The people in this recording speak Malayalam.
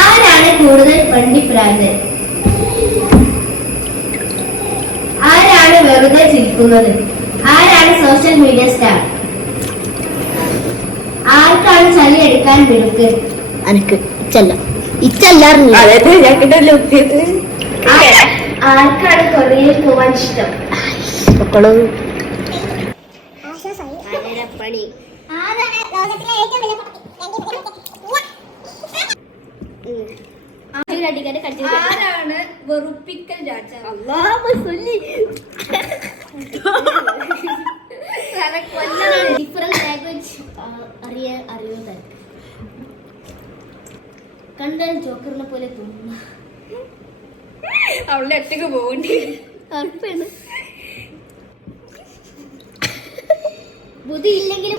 ആരാണ് കൂടുതൽ വണ്ടിപ്രാന്തൻ? ആരാണ് വെറുതെ ചിരിക്കുന്നത്? ആരാണ് സോഷ്യൽ മീഡിയ സ്റ്റാർ? ആർക്കാണ് ചളി എടുക്കാൻ മിടുക്ക്? അനക്ക് ഇച്ചല്ല ഇച്ചല്ലായിരുന്നു. ആർക്കാണ് കൊറിയയിൽ പോവാൻ ഇഷ്ടം? പണി ആരാണ് വെറുപ്പിക്കൽ രാജാവ്? ഡിഫറെന്റ് ലാംഗ്വേജ് അറിയുന്നത് കണ്ടാൽ ജോക്കറിനെ പോലെ തോന്നുന്നു. അവളുടെ ഒറ്റക്ക് പോകണ്ടി ബുദ്ധി ഇല്ലെങ്കിലും